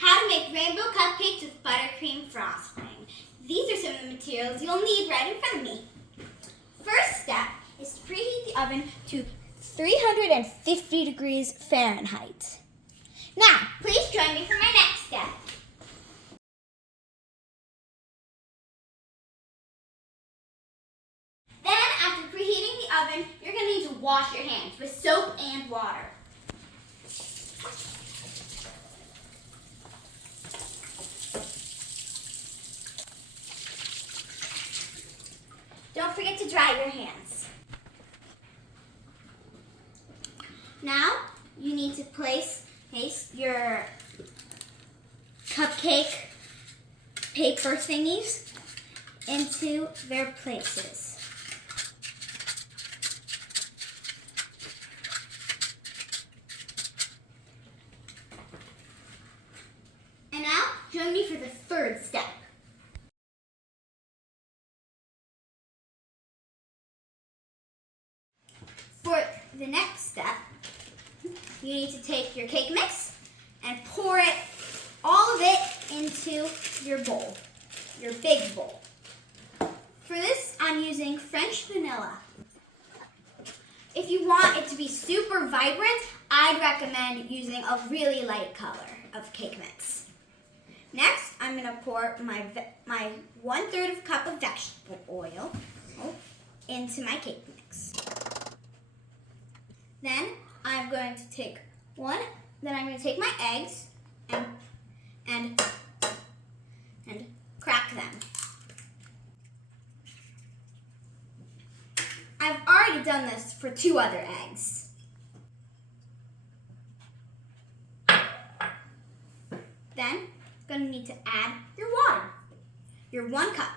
How to make rainbow cupcakes with buttercream frosting. These are some of the materials you'll need right in front of me. First step is to preheat the oven to 350 degrees Fahrenheit. Now, please join me for my next step. Then, after preheating the oven, you're going to need to wash your hands with soap and water. Don't forget to dry your hands. Now, you need to place your cupcake paper thingies into their places. And now, join me for the third step. For the next step, you need to take your cake mix and pour it, all of it, into your bowl, your big bowl. For this, I'm using French vanilla. If you want it to be super vibrant, I'd recommend using a really light color of cake mix. Next, I'm going to pour my 1/3 cup of vegetable oil into my cake mix. Then I'm going to take my eggs and crack them. I've already done this for 2 other eggs. Then you're going to need to add your water, your 1 cup.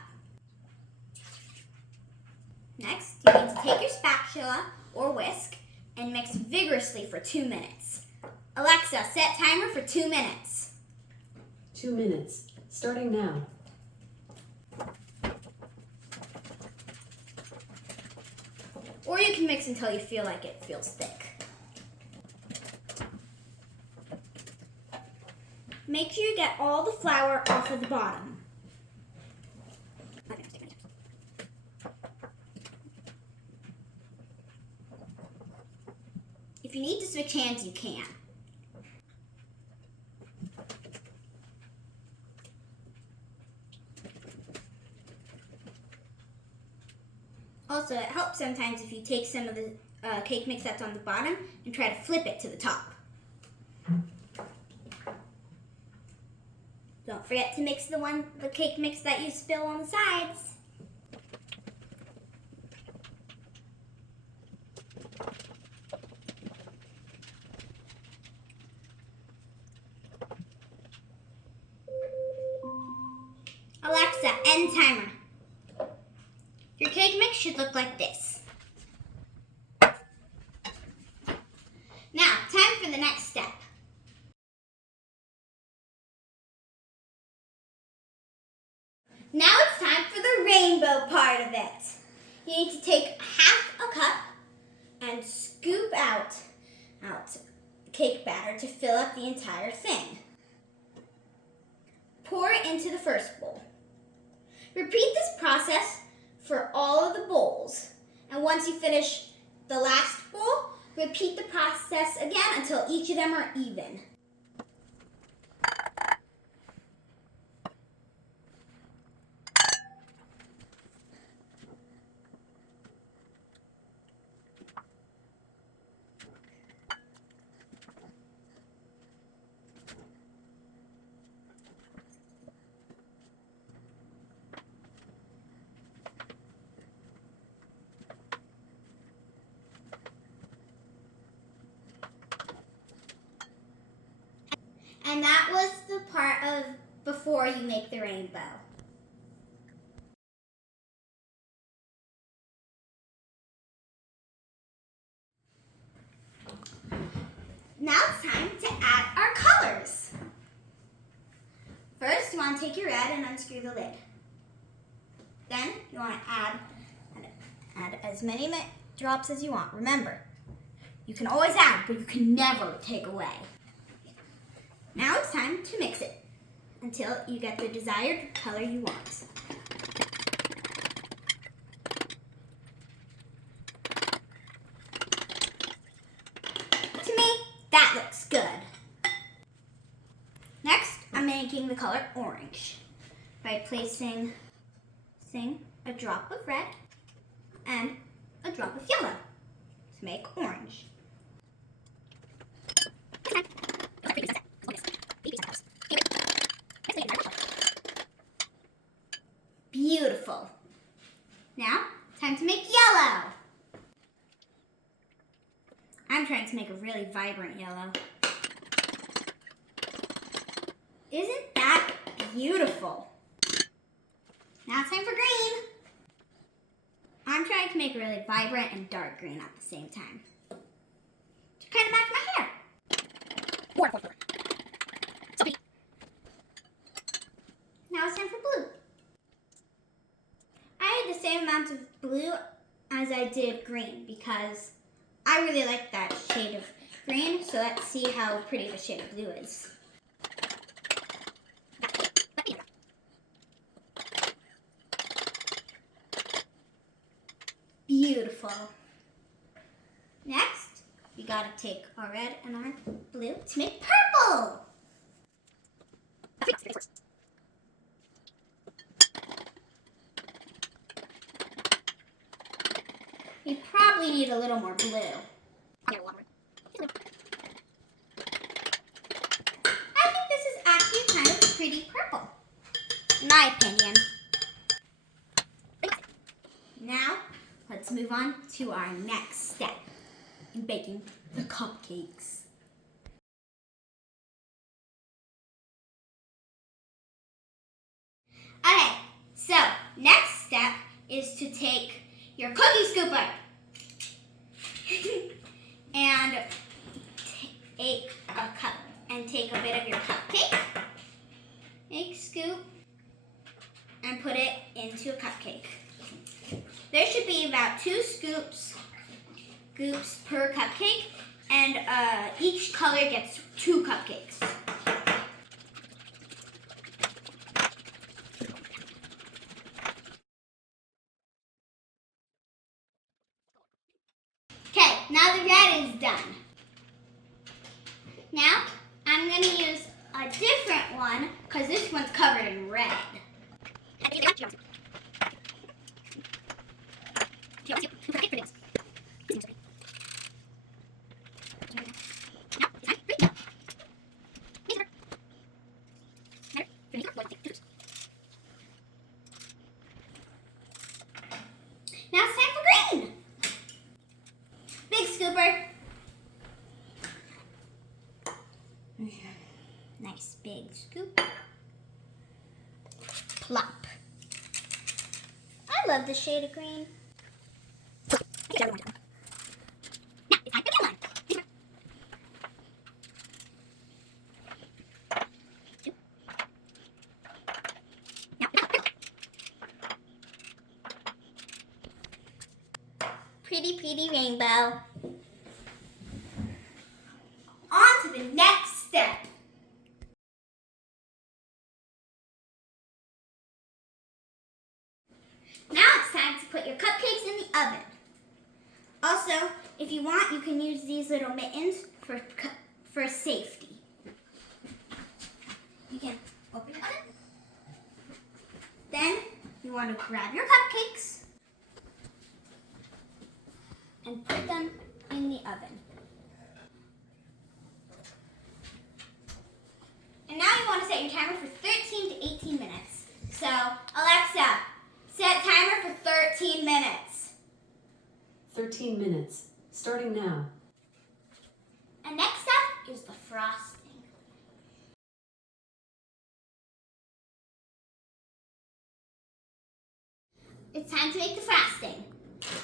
Next, you need to take your spatula or whisk and mix vigorously for 2 minutes. Alexa, set timer for 2 minutes. 2 minutes, starting now. Or you can mix until you feel like it feels thick. Make sure you get all the flour off of the bottom. If you need to switch hands, you can. Also, it helps sometimes if you take some of the cake mix that's on the bottom and try to flip it to the top. Don't forget to mix the cake mix that you spill on the sides. Alexa, end timer. Your cake mix should look like this. Now, time for the next step. Now it's time for the rainbow part of it. You need to take 1/2 cup and scoop out cake batter to fill up the entire thing. Pour it into the first bowl. Repeat this process for all of the bowls. And once you finish the last bowl, repeat the process again until each of them are even. And that was the part of before you make the rainbow. Now it's time to add our colors. First, you want to take your red and unscrew the lid. Then you want to add as many drops as you want. Remember, you can always add, but you can never take away. Now it's time to mix it until you get the desired color you want. To me, that looks good. Next, I'm making the color orange by placing a drop of red and a drop of yellow to make orange. Beautiful. Now, time to make yellow. I'm trying to make a really vibrant yellow. Isn't that beautiful? Now it's time for green. I'm trying to make a really vibrant and dark green at the same time to kind of match my hair. Now it's time for blue. I had the same amount of blue as I did green because I really like that shade of green, so let's see how pretty the shade of blue is. Beautiful. Next, we gotta take our red and our blue to make purple. We probably need a little more blue. I think this is actually kind of pretty purple, in my opinion. Now, let's move on to our next step in baking the cupcakes. Okay, so next step is to take your cookie scooper and take a bit of your cupcake, make scoop, and put it into a cupcake. There should be about 2 scoops per cupcake, and each color gets 2 cupcakes. Okay, now the red is done. Now, I'm going to use a different one because this one's covered in red. Now it's time for green. Big scooper. Nice big scoop. Plop. I love the shade of green. Now it's time for one. Pretty, pretty rainbow. On to the next step. Now it's time to put your cupcakes in the oven. Also, if you want, you can use these little mittens for safety. You can open the oven. Then you want to grab your cupcakes and put them in the oven. And now you want to set your timer for 13 to 18 minutes. So, Alexa, set timer for 13 minutes. 13 minutes. Starting now. And next step is the frosting. It's time to make the frosting.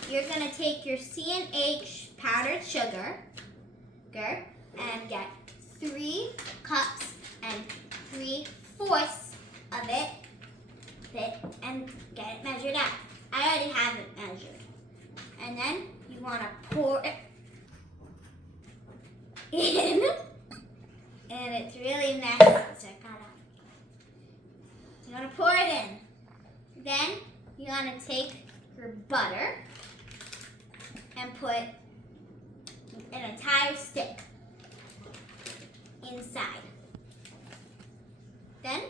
You're going to take your C&H powdered sugar and get 3 cups and 3/4 of it and get it measured out. I already have it measured. And then you want to pour it in And it's really messy, so you want to pour it in. Then you want to take your butter and put an entire stick inside. Then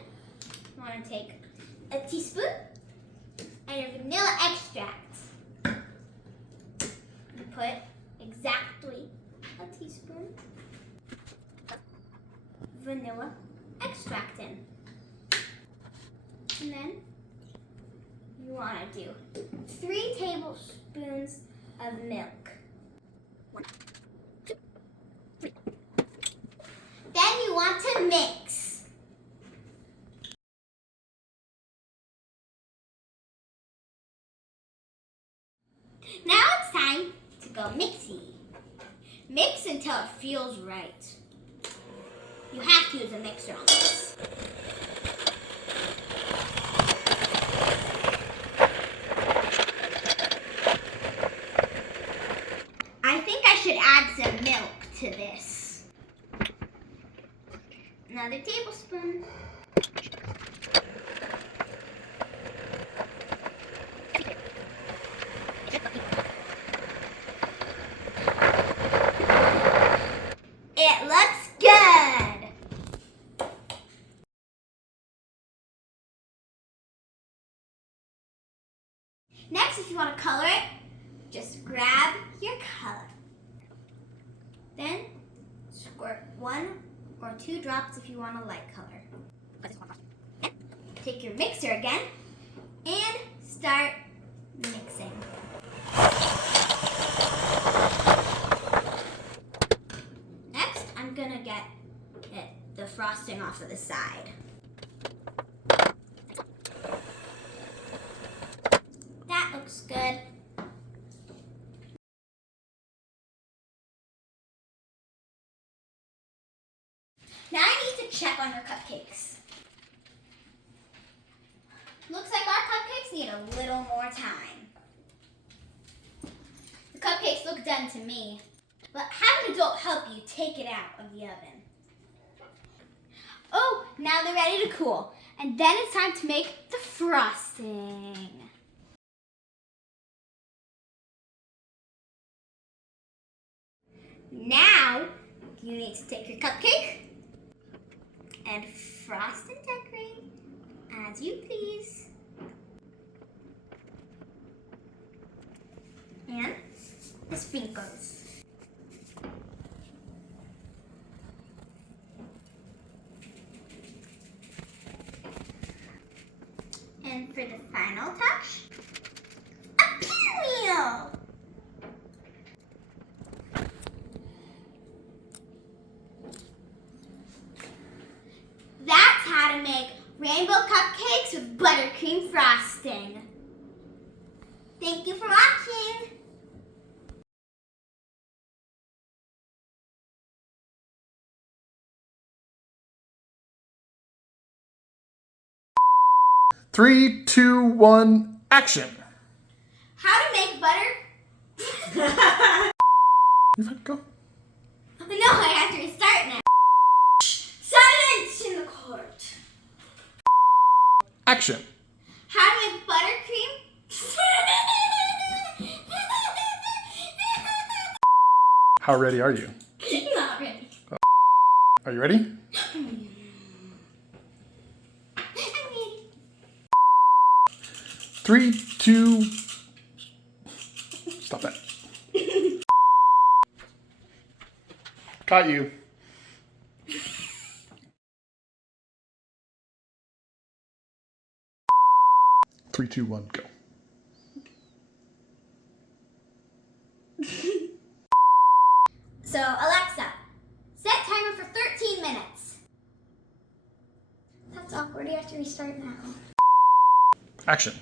you want to take a teaspoon and your vanilla extract. And put exactly a teaspoon of vanilla extract in. And then you want to do 3 tablespoons of milk. 1, 2, 3. Then you want to mix. Now it's time to go mixy. Mix until it feels right. You have to use a mixer on this. I think I should add some milk to this. Another tablespoon. It looks good. Next, if you want to color it, just grab your color. Then squirt 1 or 2 drops if you want a light color. Take your mixer again and start mixing. Next, I'm gonna get the frosting off of the side. That looks good. Now I need to check on your cupcakes. Looks like our cupcakes need a little more time. The cupcakes look done to me, but have an adult help you take it out of the oven. Oh, now they're ready to cool. And then it's time to make the frosting. Now, you need to take your cupcake and frost and decorate as you please. And the sprinkles. And for the final touch, a pinwheel. That's how to make rainbow cupcakes with buttercream frosting. Thank you for watching. Three, two, one, action. How to make butter? You fine, go. No, I have to restart now. Silence in the court. Action. How to make buttercream? How ready are you? Not ready. Are you ready? I'm ready. 3, 2. Stop that. Caught you. 3, 2, 1, go. So, Alexa, set timer for 13 minutes. That's awkward. You have to restart now. Action.